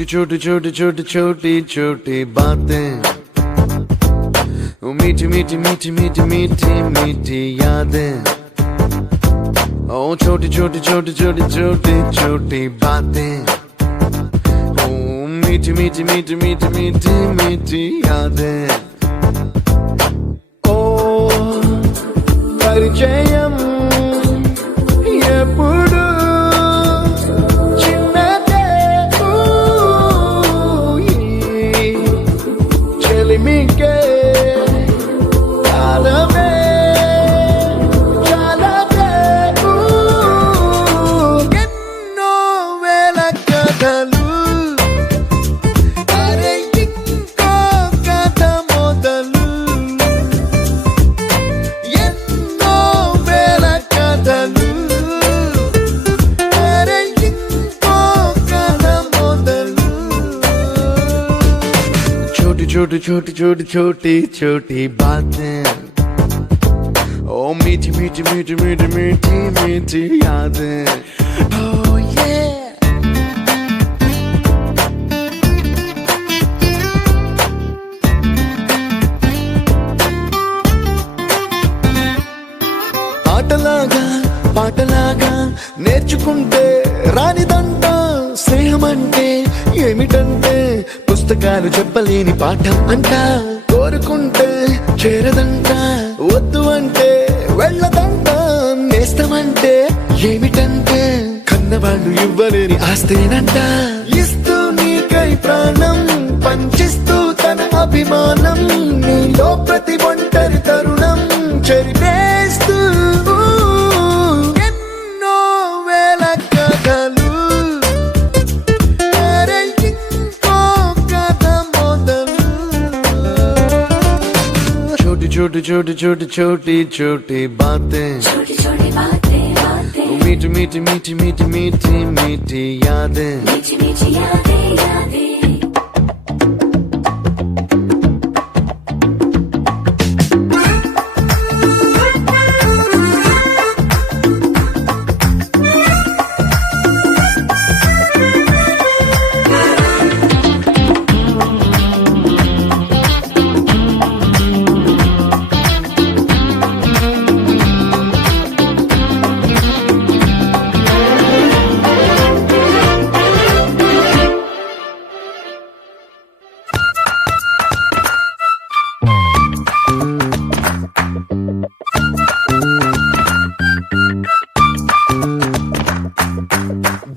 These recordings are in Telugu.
छोटी छोटी छोटी छोटी छोटी छोटी बातें, मीठी मीठी मीठी मीठी मीठी मीठी यादें। ओ छोटी छोटी छोटी छोटी छोटी छोटी बातें, ओ मीठी मीठी मीठी मीठी मीठी मीठी यादें। ओ परिचయం ఎప్పుడు చిన్నదే, చెలిమికే కాలమే చాలదే. ఎన్నో వేల కథలు, అరే ఇంకో కథ మొదలు. ఎన్నో వేల కథలు, అరే ఇంకో కథ మొదలు. छोटी छोटी छोटी छोटी छोटी छोटी बातें, ओ मीठी मीठी मीठी मीठी मीठी मीठी यादें. Oh yeah. ఆటలాగా పాటలాగా నేర్చుకుంటే రానిదంట స్నేహం అంటే ఏమిటంటే, పుస్తకాలు చెప్పలేని పాఠం అంట. కోరుకుంటే చేరదంట, వద్దు అంటే వెళ్ళదంట. నేస్తమంటే ఏమిటంటే, కన్నవాళ్ళు ఇవ్వలేని ఆస్తేనంట. ఇస్తూ నీకై ప్రాణం పంచిస్తూ తన అభిమానం, నీలో ప్రతి ఒంటరి తరుణం చెరిపేస్తూ. ఎన్నో వేల కథలు, అరే ఇంకో కథ మొదలు. छोटी छोटी छोटी छोटी छोटी छोटी बातें, छोटी छोटी बातें बातें, मीठी मीठी मीठी मीठी मीठी मीठी यादें. मीठी मीठी यादें यादें.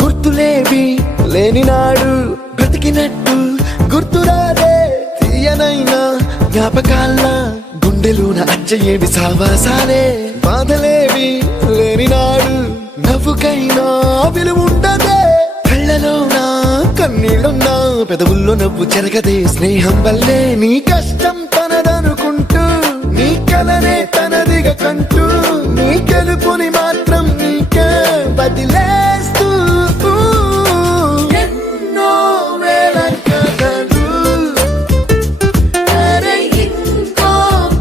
గుర్తులేవి లేని నాడు బ్రతికినట్టు గుర్తురాదే తీయనైనా జ్ఞాపకాల గుండెలోన అచ్చయేవి సావాసాలే. బాధలేవి లేని నాడు నవ్వుకైనా విలువుండదే. కళ్ళలోన కన్నీళ్ళున్నా పెదవుల్లో నవ్వు చెరగదే. స్నేహం వల్లే నీ కష్టం తనదనుకుంటూ, నీ కలనే తనదిగా కంటూ, నీ గెలుపుని మాత్రం నీకే బదిలేస్తూ. ఎన్నో వేల కథలు, అరే ఇంకో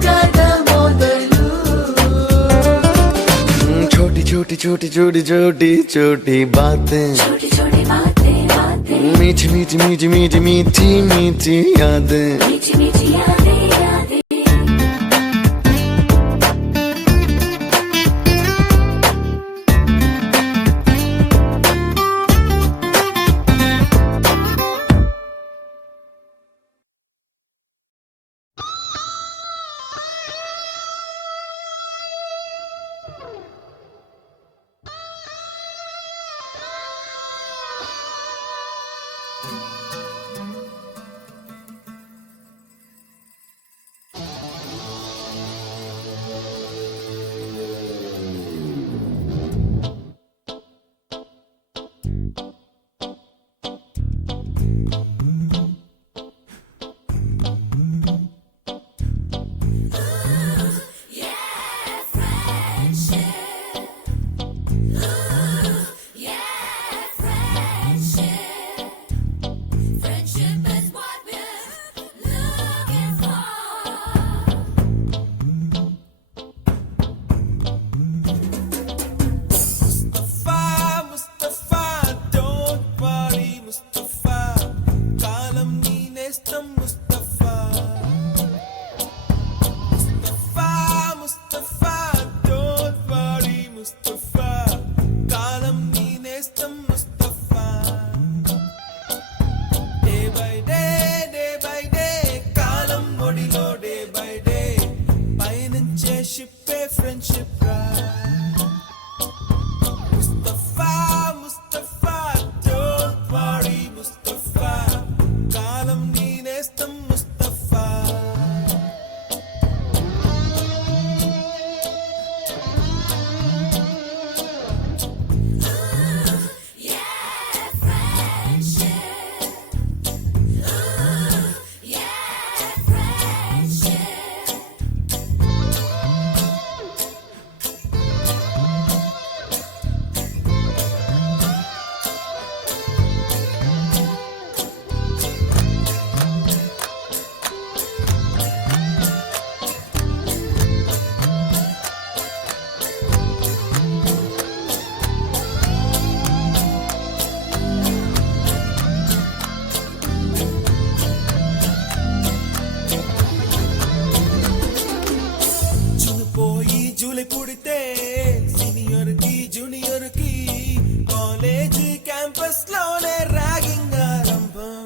కథ మొదలు. छोटी छोटी छोटी छोटी छोटी छोटी बातें, छोटी छोटी बातें बातें, मीठी मीठी मीठी मीठी मीठी मीठी यादें. मीठी मीठी यादें यादें. friendship right. Mustafa, Mustafa, don't worry, Mustafa. Kalam neenestam Mustafa. July పుడితే సీనియర్ కి జూనియర్ కి కాలేజ్ క్యాంపస్ లోనే ర్యాగింగ్ ఆరంభం.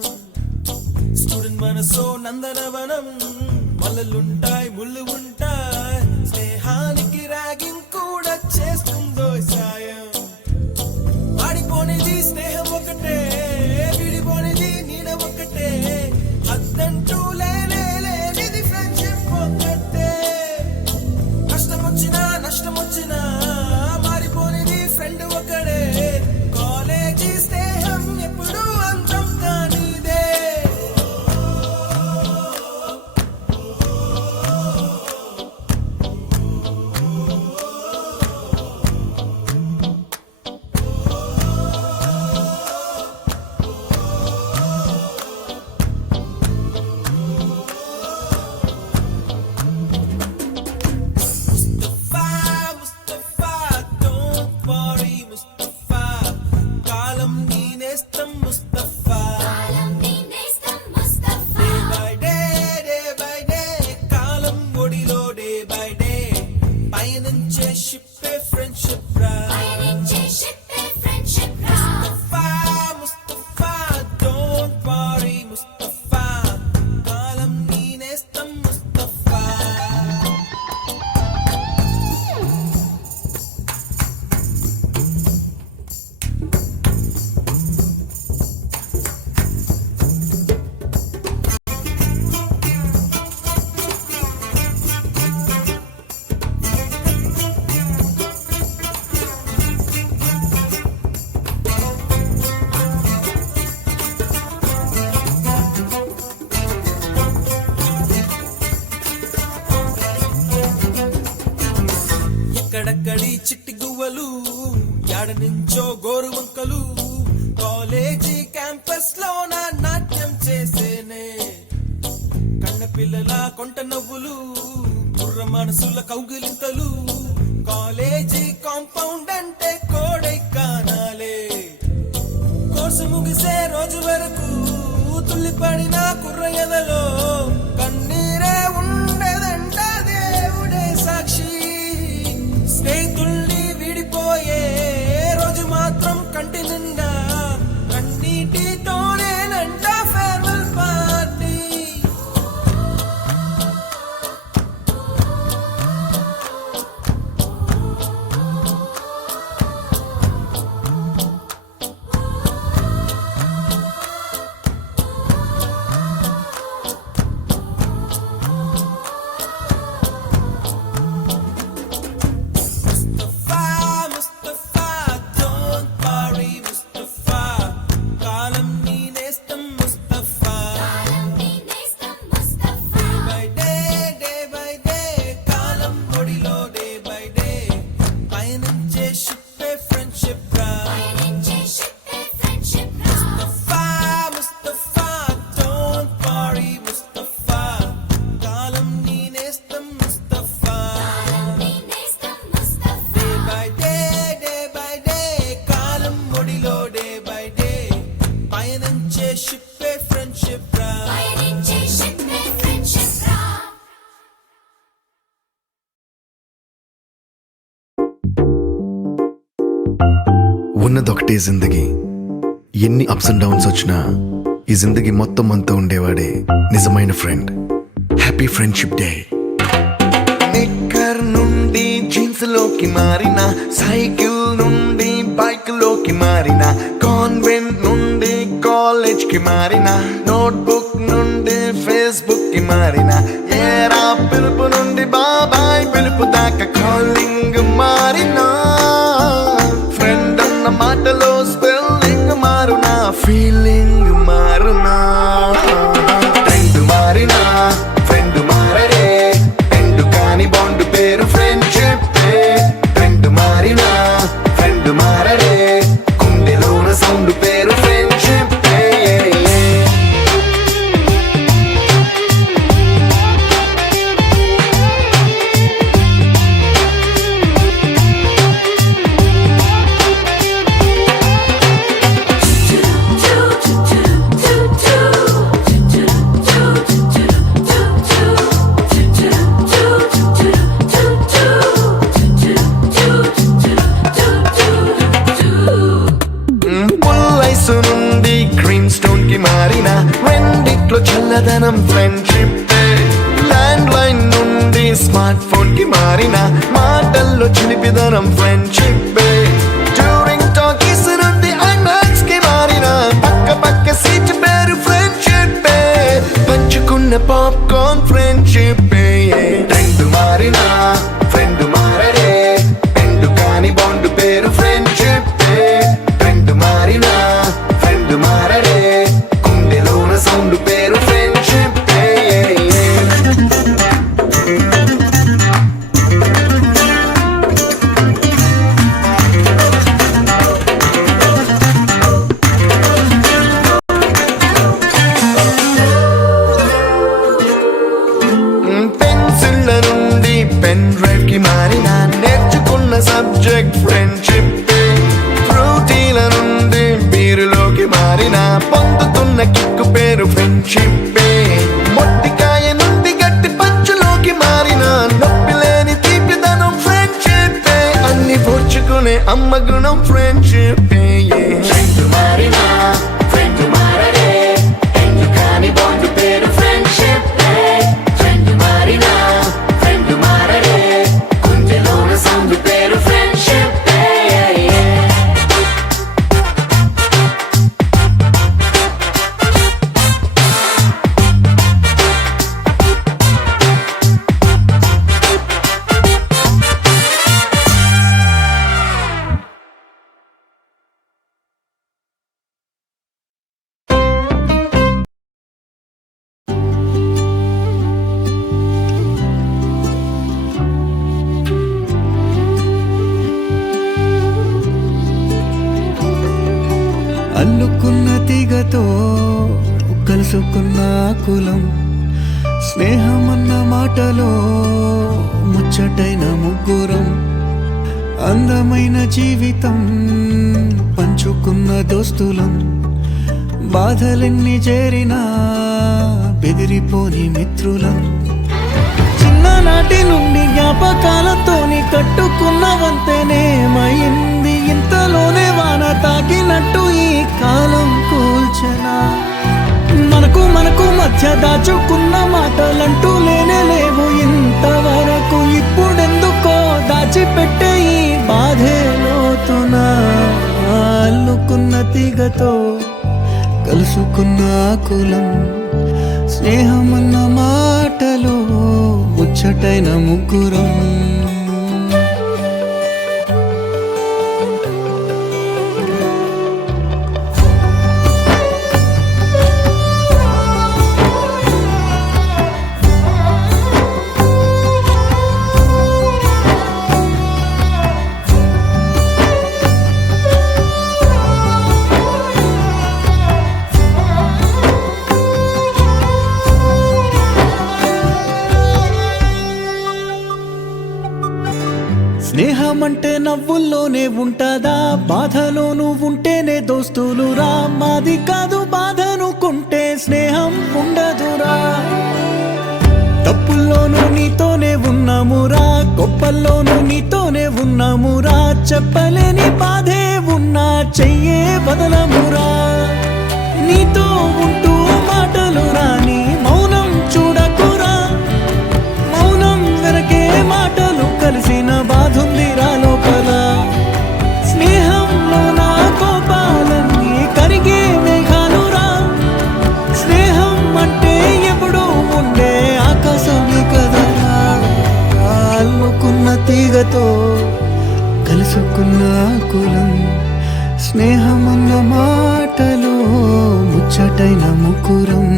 స్టూడెంట్ మనసో నందనవనం, మల్లలుంటాయి ముళ్ళు ఉంటాయి, స్నేహానికి ర్యాగింగ్ కూడా చేస్తుందో సాయం. వాడిపోనిది స్నేహం ఒకటే, విడిపోనిది నీడ ఒకటే, అద్దంటూ లేనిది ఫ్రెండ్షిప్ ఒకటే. నష్టం వచ్చినా మారిపోనిది ఫ్రెండ్ ఒకడే, కాలేజీ స్నేహం ఎప్పుడు అంతం కానిదే. ఎక్కడక్కడి చిట్టి గువ్వలు, యాడ నుంచో గోరు వంకలు, కాలేజీ క్యాంపస్ లోన నాట్యం చేసేనే. కన్న పిల్లల కొంట నవ్వులు, కుర్ర మనసుల కౌగిలింతలు, కాలేజీ కాంపౌండ్ అంటే కోడై కానాలే. కోర్సు ముగిసే రోజు వరకు తుల్లిపడిన కుర్ర ఎదలో కన్నీరే ఉండేదంట, దేవుడే సాక్షి. స్నేహితుల్ని విడిపోయే రోజు మాత్రం కంటి నిండా కన్నీటితోనేనంట ఫేర్వెల్ పార్టీ. ఉన్నదొకటే జిందగీ, ఎన్ని అప్స్ అండ్ డౌన్స్ వచ్చినా ఈ జిందగీ మొత్తం అంతా ఉండేవాడే నిజమైన ఫ్రెండ్. Happy friendship day. నిక్కర్ నుండి లోకి మారిన, సైకిల్ నుండి బైక్ లోకి మారిన, కాన్వెంట్ నుండి కాలేజ్ కి మారిన, నోట్బుక్ నుండి ఫేస్బుక్ కి మారిన, ఏరా పిలుపు నుండి బాబాయ్ పిలుపు దాకా కాలింగ్ మారిన, ఫ్రెండ్ అన్న మాటలో స్పెల్లింగ్ మారునా, ఫీలింగ్ మారునా, ట్రెండ్ మారినా ఫ్రెండ్ మారడే, ఎండు కాని బాండ్ పేరు ఫ్రెండ్షిప్, ట్రెండ్ మారినా ఫ్రెండ్ మారడే, గుండెలోన సౌండ్ పేరు ఫ్రెండ్షిప్. పుల్లైసు నుండి గ్రీన్ స్టోన్ కి మారిన, రెండిట్లో చల్లదనం ఫ్రెండ్షిప్, ల్యాండ్ లైన్ నుండి స్మార్ట్ ఫోన్ కి మారిన, మాటల్లో చిలిపిదనం ఫ్రెండ్షిప్, డ్యూరింగ్ టాకీస్ నుండి ఐమాక్స్ కి మారిన, పక్క పక్క సీట్ పేరు ఫ్రెండ్షిప్, పంచుకున్న పాప్కార్న్ ఫ్రెండ్షిప్. ట్రెండ్ మారిన ఫ్రెండ్ మారడే, ఎండు కాని బాండ్ పేరు ఫ్రెండ్షిప్, ట్రెండ్ మారిన ఫ్రెండ్ మారడే, గుండెలోన సౌండ్ పేరు ఫ్రెండ్షిప్. పెన్సిళ్ళ నుండి పెన్ డ్రైవ్ కి మారిన, నేర్చుకున్న సబ్జెక్ట్ ఫ్రెండ్షిప్, ఫ్రూటీల నుండి బీరులోకి మారిన, పొందుతున్న కిక్కు పేరు ఫ్రెండ్షిప్, మొట్టికాయ నుండి గట్టి పంచులోకి మారిన, నొప్పి లేని తీపిదనం ఫ్రెండ్షిప్, అన్ని పోర్చుకునే అమ్మ గుణం ఫ్రెండ్షిప్. ఫ్రెండ్ మారిన ఫ్రెండ్ మారడే, ఎందు కాని బాండ్ పేరు ఫ్రెండ్షిప్, ఫ్రెండ్ మారిన ఫ్రెండ్ మారడే, గుండెలోన సౌండ్ పేరు ఫ్రెండ్షిప్. అల్లుకున్న తీగతో కలుసుకున్న కులం, స్నేహమన్న మాటలో ముచ్చటైన ముగ్గురం, అందమైన జీవితం పంచుకున్న దోస్తులం, బాధలెన్ని చేరినా బెదిరిపోని మిత్రులం, చిన్ననాటి నుండి జ్ఞాపకాలతోని కట్టుకున్న వంతెనేమైంది, ఇంతలోనే వాన తాకినట్టు ఈ కాలం కూల్చెనా, మనకు మధ్య దాచుకున్న మాటలంటూ లేనే లేవు ఇంతవరకు, ఇప్పుడెందుకో దాచిపెట్టే ఈ బాధే లోతున, అల్లుకున్న తీగతో కలుసుకున్న కులం, స్నేహమన్న మాటలో ముచ్చటైన ముగ్గురం. స్నేహమంటే నవ్వుల్లోనే ఉంటదా, బాధలోనూ ఉంటేనే దోస్తులురా, మాది కాదు బాధనుకుంటే స్నేహం ఉండదురా, తప్పుల్లోనూ నీతోనే ఉన్నామురా, గొప్పల్లోనూ నీతోనే ఉన్నామురా, చెప్పలేని బాధే ఉన్నా చెయ్యే బదలమురా, నీతో ఉంటూ మాటలు రాని మౌనం చూడకురా, మౌనం వెనకే మాటలు కలిసిన బాధుంది తీగతో కలుసుకున్న కులం స్నేహమన్న మాటలో ముచ్చటైన ముకురం.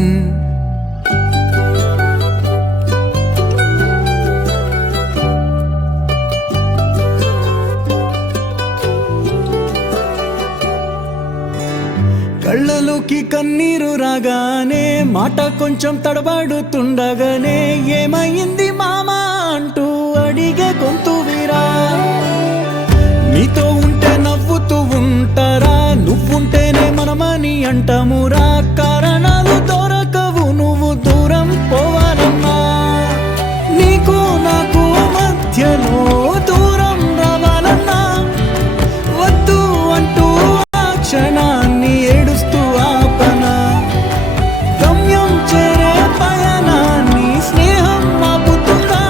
కళ్ళలోకి కన్నీరు రాగానే మాట కొంచెం తడబడుతుండగానే ఏమైంది మామా అంటూ అడిగే గొంతు వీరా. నీతో ఉంటే నవ్వుతూ ఉంటారా, నువ్వుంటేనే మనమని అంటామురా. కారణాలు దొరకవు నువ్వు దూరం పోవాలన్నా, నీకు నాకు మధ్యలో దూరం రావాలన్నా. వద్దు అంటూ ఆ క్షణాన్ని ఏడుస్తూ ఆపన, గమ్యం చేరే పయనాన్ని స్నేహం ఆపుతుందా.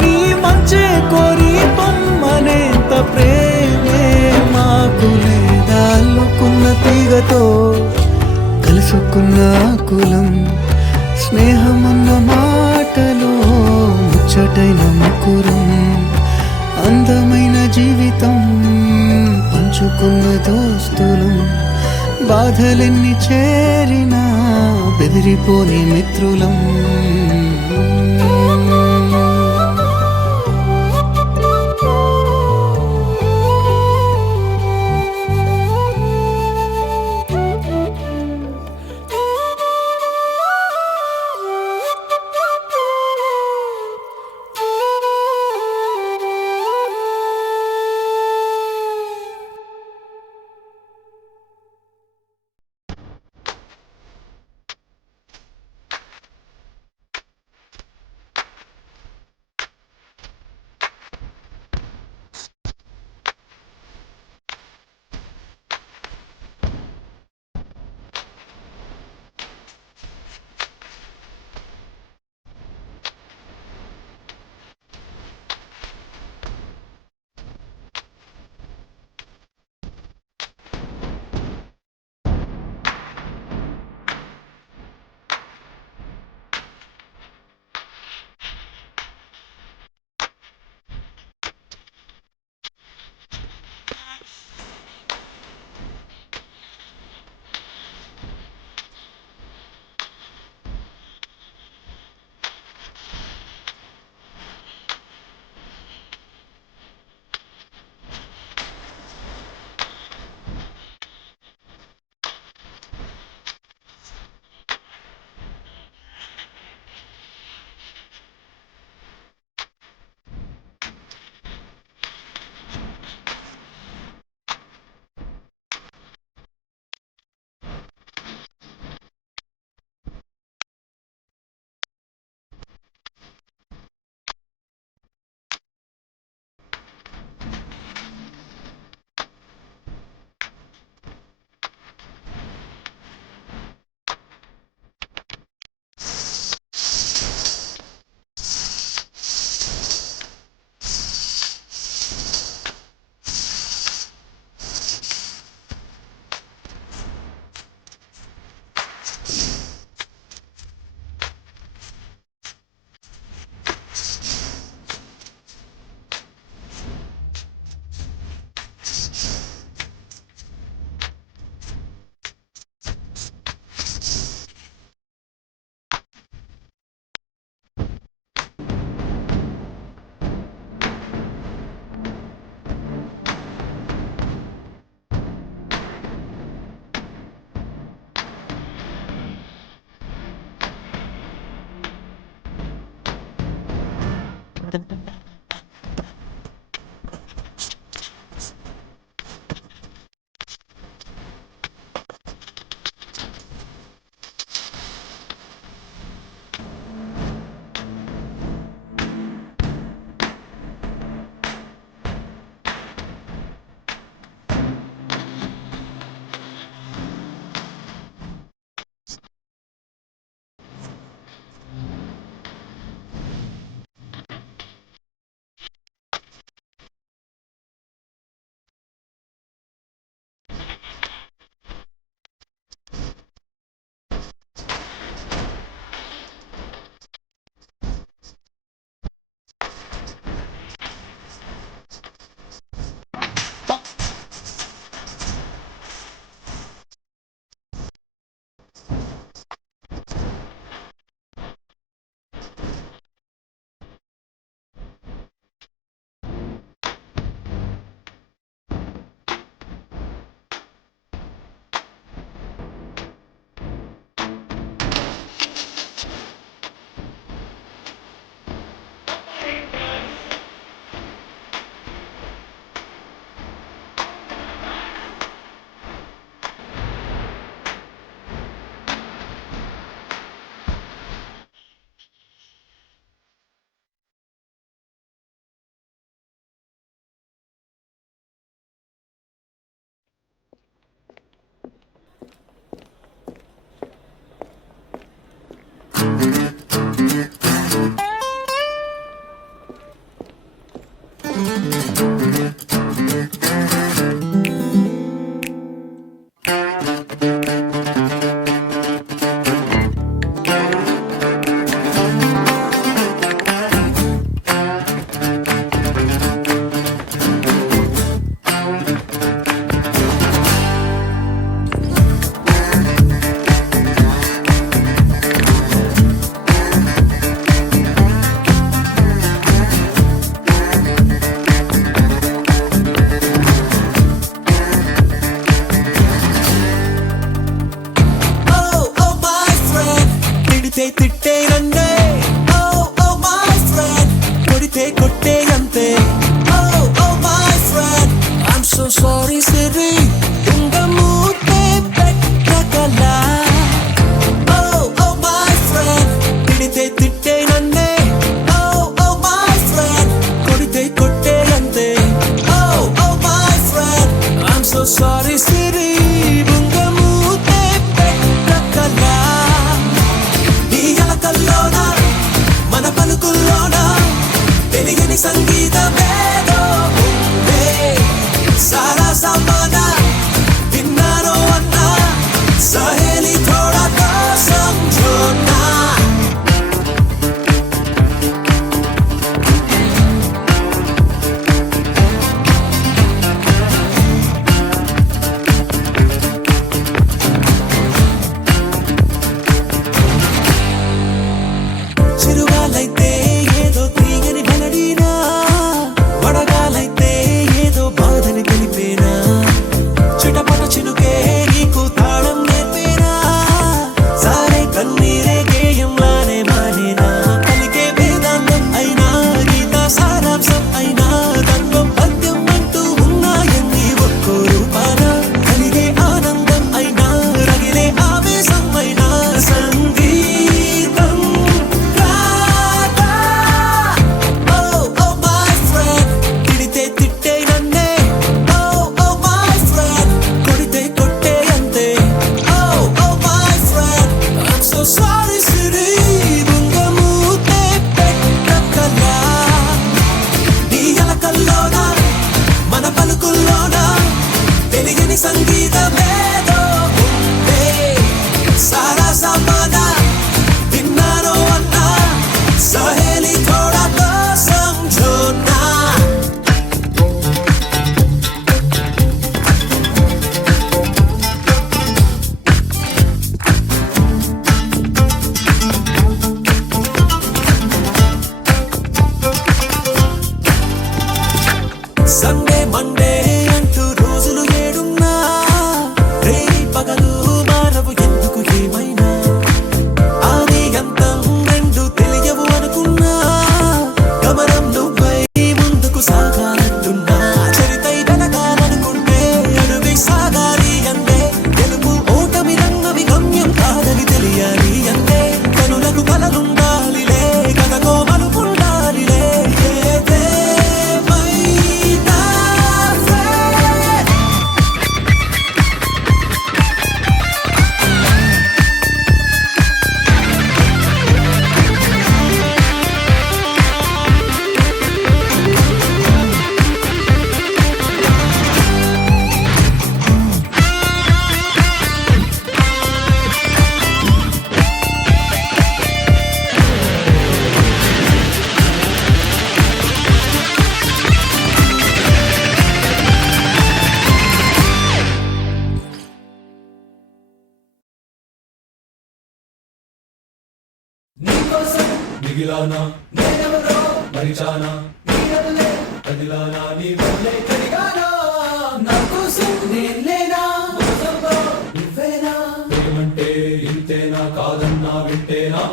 నీ మంచే కోరి పొమ్మనేంత ప్రేమే మాకు లేదా. అల్లుకున్న తీగతో కలుసుకున్న కులం స్నేహమన్న మాటలో ముచ్చటైన ముకురం. అందమైన జీవితం పంచుకున్న దోస్తులం, బాధలెన్ని చేరినా బెదిరిపోని మిత్రులం. తిట్టే రండే ఓ ఓ మై ఫ్రెండ్ కొడితే కొట్టే అంతే oh oh my friend I'm so sorry సిరి ఇంగ మూతే పెట్టగలా ఓ ఓ మై ఫ్రెండ్ కొడితే తిట్టే రండే ఓ ఓ మై ఫ్రెండ్ కొడితే కొట్టే అంతే oh oh my friend I'm so sorry సిరి ఇంగ మూతే పెట్టగలా మన పలుకుల్లోనా తెలియని సంగీతమేదో ఉందే సారా సమానా విన్నారో అన్నా సహేలి థోడా తో సమझोना చిరుగాలైతే ఏదో తీయని వెలడీనా వడగాలైతే ఏదో బాధని తెలిపేనా చిటపట చినుకే నీకు తాళం నేర్పేనా సారే కన్నీరే గేయంలానే మానేనా పలికే వేదాంతం అయినా గీత సారాంశం అయినా తత్వం పద్యం అంటూ ఉన్నాయన్ని ఒక్కో రూపాన కలిగే ఆనందం అయినా రగిలే ఆవేశం అయినా సంగీతం సంగీతమేదో ఉందే సారా సమానా విన్నారో అన్నా సహేలి థోడా తో సమझोना సండే మండే అంటూ రోజులు ఏడున్నా రేయి పగలు మారవు ఎందుకు ఏమైనా ఆది అంతం రెండు తెలియవు అనుకున్నా గమనం నువ్వై ముందుకు సాగాలంటున్నా చరితై వెనకాలనుకుంటే అడుగై సాగాలి అందే గెలుపు ఓటమి రన్నవి గమ్యం కాదని తెలియాలి అందే కనులకు కలలుండాలిలే కథకో మలుపుండాలిలే నీకోసం మిగిలానా నేనెవరో మరిచానా నీవల్లే కదిలానా నీ వల్లే కదిగానా నా కోసం నేను లేనా మోసంలో నువ్వేనా ఏమంటే ఇంతేనా కాదన్నా వింటేనా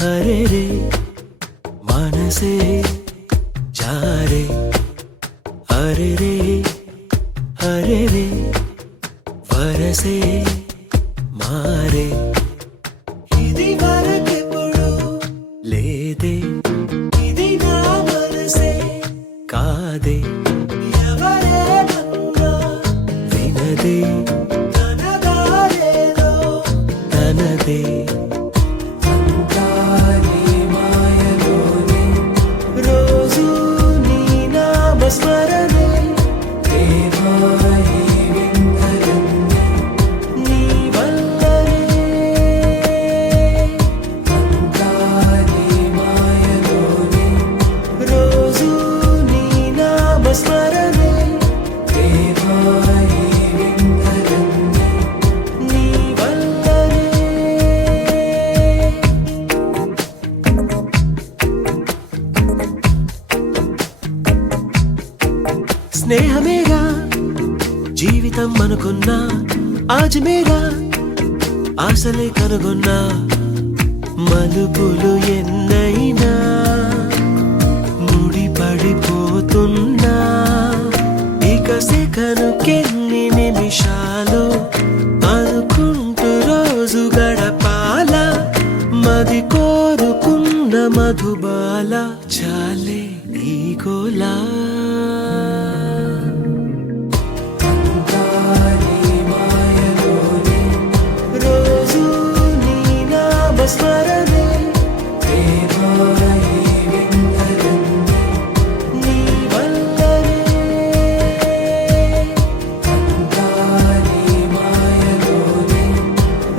हरे रे मनसे जा रे हरे रे वरसे मारे ఇది వరకెప్పుడు లేదే ఇది నా మనసే కాదే ఎవరేమన్నా వినదే తనదారేదో తనదే రోజు నీ నామస్మరణే నీ వల్లనే రోజు నీ నామస్మరణే నీ వల్లనే స్నేహమేగా జీవితం అనుకున్నా ఆజమేగా ఆశలే కనుగొన్నా మలుపులు ఎన్నైనా ముడిపడిపోతున్నా ఇక సెకనుకెన్ని నిమిషాలు అనుకుంటూ రోజు గడపాల మది కోరుకున్న మధుబాల చాలే నీ గోలా రోజు నీ నామస్మరణే నీ వల్లనే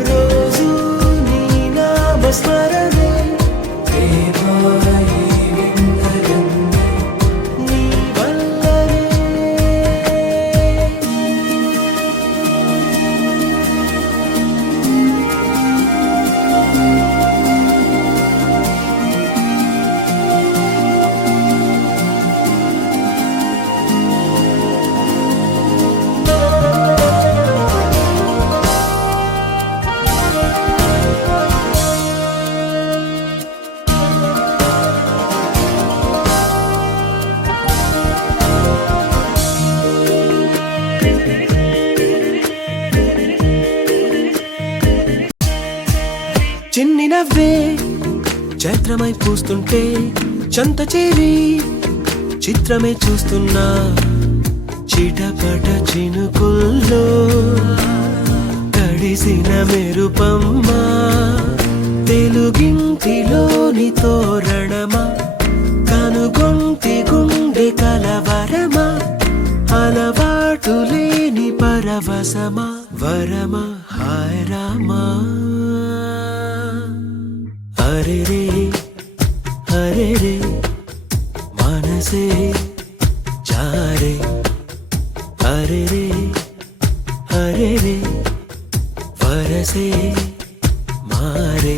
రోజు నీ నామస్మరణే నీ వల్లనే చిన్ని నవ్వే చైత్రమై పూస్తుంటే చంత చేరి చిత్రమే చూస్తున్నా చిటపట చినుకుల్లో తడిసిన మెరుపమ్మా తెలుగింటిలోని తోరణమా కనుగొంటి గుండె కలవరమా అలవాటు లేని పరవశమా వరమా హాయ్ రామా హరే రే హరే రే మనసే జారే హరే రే హరే రే వరసే మారే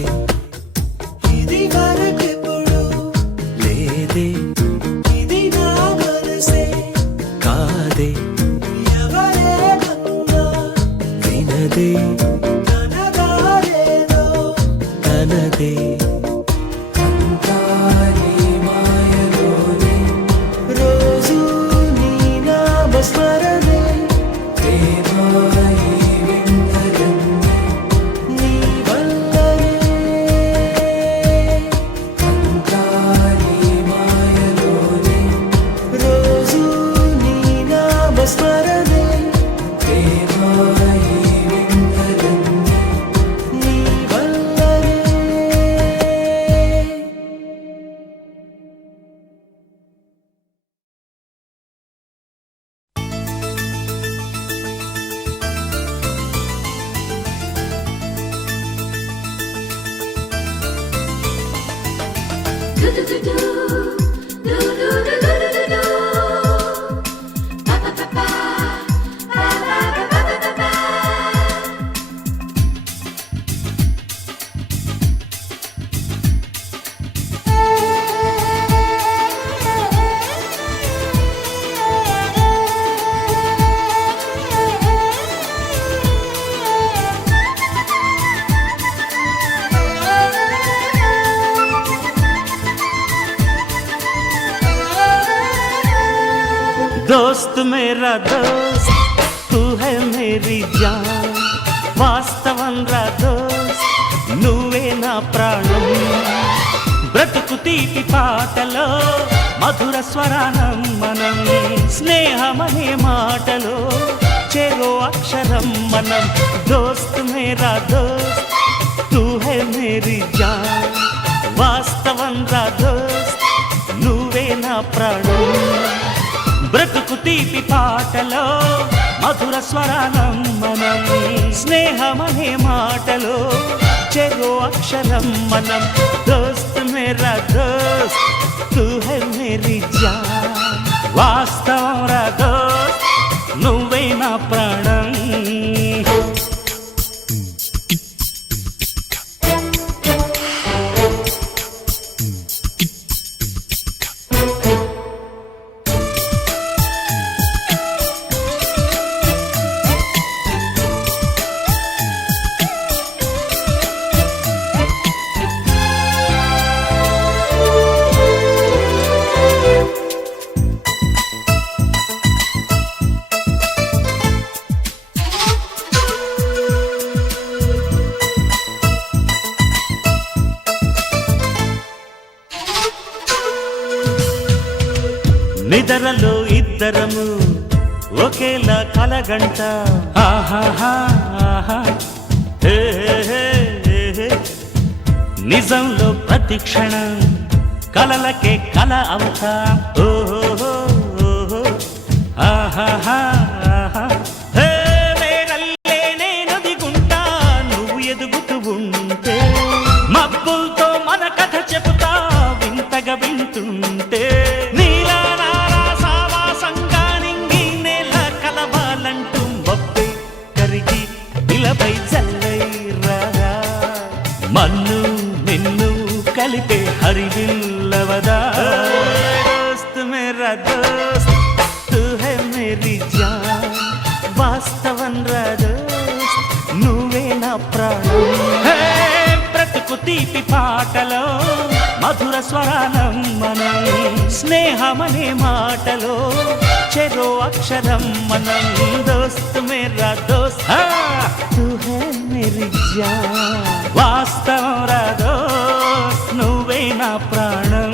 ఇది వరకెప్పుడు లేదే ఇది నా మనసే కాదే ఎవరేమన్నా వినదే తనదారేదో తనదే రోజు నీ నామస్మరణే నీ వల్లనే రోజు నీ నామస్మరణే నీ వల్లనే दोस्त मेरा दोस्त तू है मेरी जान వాస్తవం రా దోస్త్ నువ్వే నా ప్రాణం బ్రతుకు తీపి పాటలో మధుర స్వరానం మనం స్నేహమనే మాటలో చెరో అక్షరం మనం దోస్త్ మేరా దోస్త్ తూ హై మేరీ జాన్ వాస్తవం రా దోస్త్ నువ్వే నా ప్రాణం బ్రతుకు తీపి పాటలో మధుర స్వరానం మనం స్నేహమనే మాటలో చెరో అక్షరం మనం దోస్త్ మేరా దోస్త్ తూ హై మేరీ జాన్ వాస్తవం రా దోస్త్ నువ్వే నా ప్రాణం నిద్రలో ఇద్దరము ఒకేలా కలగంట ఆహాహా ఆహా హే హే హే నిజంలో ప్రతి క్షణం కలలకే కల అవుతా ఓహో ఆహాహా ఆహా హే మేరల్లే నేను దిగుంటా నువ్వు ఎదుగుతూ ఉంటే మబ్బులతో మన కథ చెబుతా వింతగా వింటుంటే మన్ను నిన్ను కలిపే హరివిల్లవదా దోస్త్ మేరా దోస్త్ తూ హై మేరీ జాన్ వాస్తవం రా దోస్త్ నువ్వే నా ప్రాణం బ్రతుకు తీపి పాటలో మధుర స్వరానం మనం స్నేహమనే మాటలో చెరో అక్షరం మనం దోస్త్ మేరా దోస్త్ తూ హై మేరీ జాన్ వాస్తవం రా దోస్త్ నువ్వే నా ప్రాణం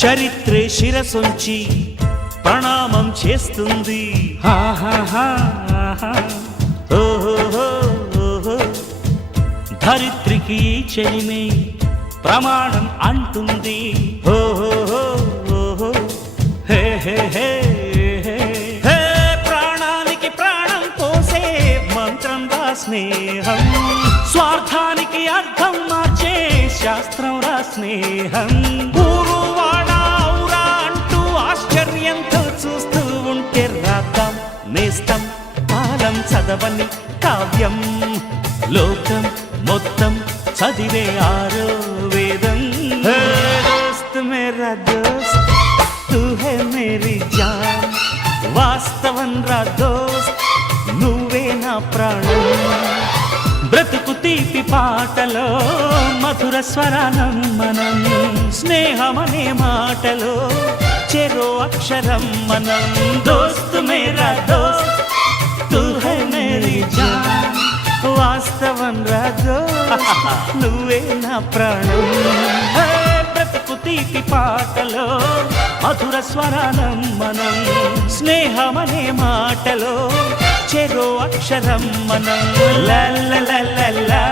చరిత్రే శిరసొంచి ప్రణామం చేస్తుంది ఓహో ధరిత్రికి చెలిమే ప్రమాణం అంటుంది ఓహో హే హే హే హే ప్రాణానికి ప్రాణం పోసే మంత్రం రా స్నేహం స్వార్థానికి అర్థం మార్చే శాస్త్రం రా స్నేహం ఆశ్చర్యంతో చూస్తూ ఉంటే రాద్దాం నేస్తం కాలం చదవని కావ్యం లోకం మొత్తం చదివే ఆరో వేదం దోస్త్ మేరా దోస్త్ తూ హై మేరీ జాన్ వాస్తవం రా దోస్త్ నువ్వే నా ప్రాణం బ్రతుకు తీపి పాటలో మధుర స్వరానం మనం స్నేహమనే మాటలో చెరో అక్షరం మనం దోస్త్ మేరా దోస్త్ తూ హై మేరీ జాన్ వాస్తవం రా దోస్త్ నువ్వే నా ప్రాణం బ్రతుకు తీపి పాటలో మధుర స్వరానం మనం స్నేహమనే మాటలో చెరో అక్షరం మనం లా లా లా లా లా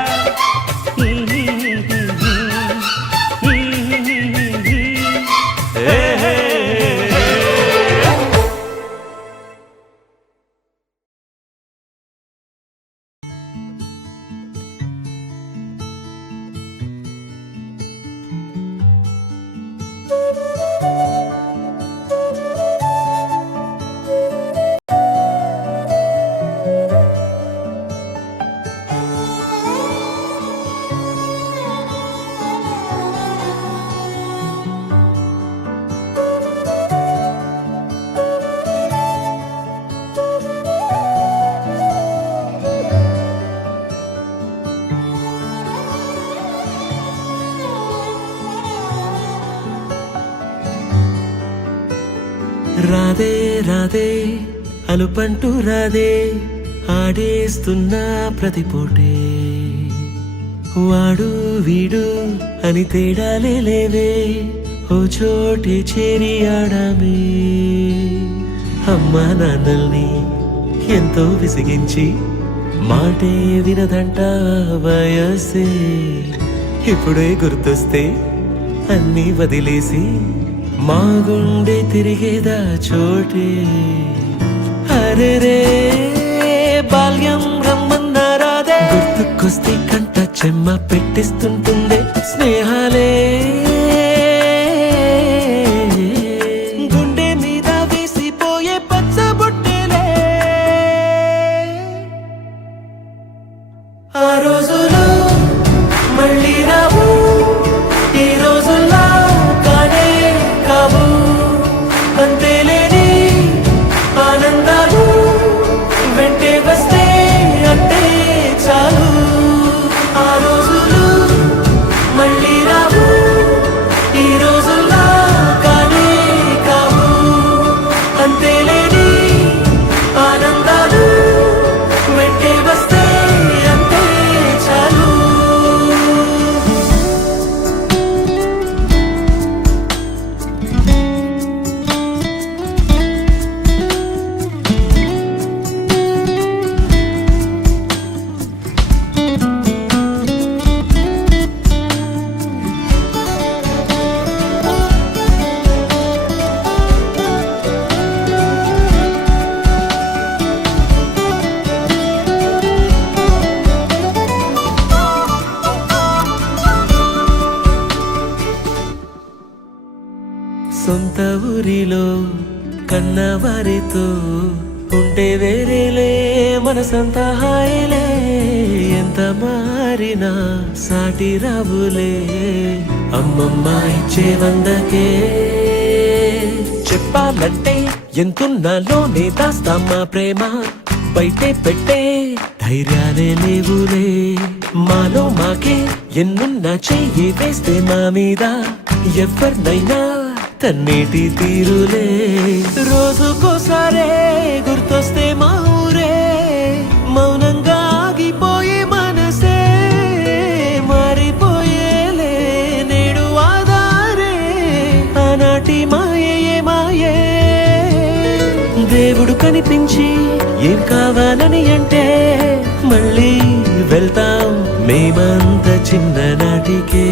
రాదే రాదే అలుపంటూ రాదే ఆడేస్తున్నా ప్రతిపోటే వాడు వీడు అని తేడాలే లేవే ఓ చోటే చేరి ఆడామే అమ్మా నాన్నల్ని ఎంతో విసిగించి మాటే వినదంట వయసే ఇప్పుడే గుర్తొస్తే అన్నీ వదిలేసి మా గుండె తిరిగేదా చోటే అరే రే బాల్యం రమ్మన్నారాదే గుర్తుకొస్తే కంట చెమ్మ పెట్టిస్తుంటుందే స్నేహాలే గుండె మీద వేసిపోయే పచ్చబొట్టేలే ఆ రోజులు మళ్ళీ రావు ఈ రోజుల్లా కానే కావు అంతేలేని ఆనందాలు వెంటే వస్తే అంటే చాలు ఆ రోజులు మళ్ళీ రావు ఈ రోజుల్లా కానే కావు అంతేలేని ఆనందాలు వెంటే వస్తే అంటే చాలు సొంత ఊరిలో కన్నవారితో ఉంటే వేరేలే మనసంత హాయిలే ఎంత మారినా సాటి రావులే అమ్మమ్మ ఇచ్చే వందకే చెప్పాలంటే ఎంతున్నాలోనే దాస్తామా ప్రేమ బయటే పెట్టే ధైర్యాలే లేవులే మాలో మాకే ఎన్నున్నా చెయ్యి వేస్తే మా మీద ఎవరినైనా తన్నేటి తీరులే రోజుకోసారే గుర్తొస్తే మా ఊరే మౌనంగా ఆగిపోయే మనసే మారిపోయేలే నేడు ఆధారే ఆనాటి మాయే మాయే దేవుడు కనిపించి ఏం కావాలని అంటే మళ్ళీ వెళ్తాం మేమంత చిన్ననాటికే